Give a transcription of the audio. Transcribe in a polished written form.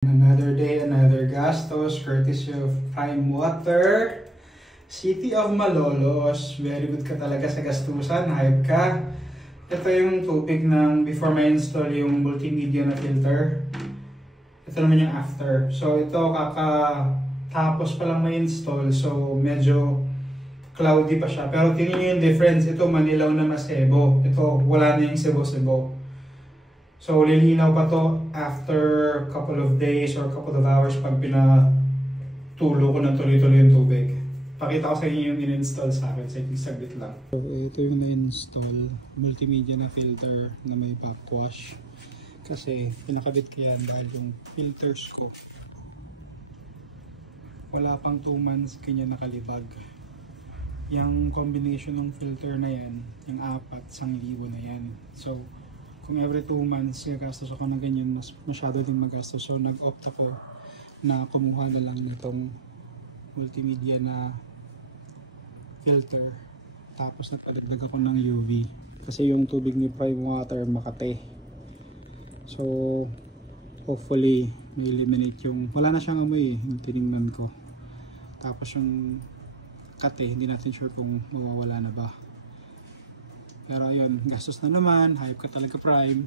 Another day, another gastos, courtesy of Prime Water, City of Malolos. Very good ka talaga sa gastusan, hype ka. Ito yung tubig ng before ma-install yung multimedia na filter. Ito naman yung after. So ito kakatapos pa lang ma-install, so medyo cloudy pa siya. Pero tingnan nyo yung difference, ito manilaw na masebo. Ito wala na yung sebo-sebo. So, lilinaw pa to after couple of days or couple of hours pag pinatulo ko ng tuloy-tuloy yung tubig. Pakita ko sa inyo yung in-install sa akin. Saglit lang. So, ito yung na-install. Multimedia na filter na may backwash. Kasi pinakabit ko yan dahil yung filters ko wala pang 2 months kanya nakalibag. Yung combination ng filter na yan, yung 4, 1,000 na yan. So, kung every 2 months gagastos ako ng ganyan, mas masyado din magastos. So nag-opt ako na kumuha na lang nitong multimedia na filter. Tapos nagpadagdag ako ng UV. Kasi yung tubig ni Prime Water Makate. So hopefully may eliminate yung, wala na siyang amoy yung tinignan ko. Tapos yung kate, hindi natin sure kung mawawala na ba. Pero yun, gastos na naman, hype ka talaga Prime.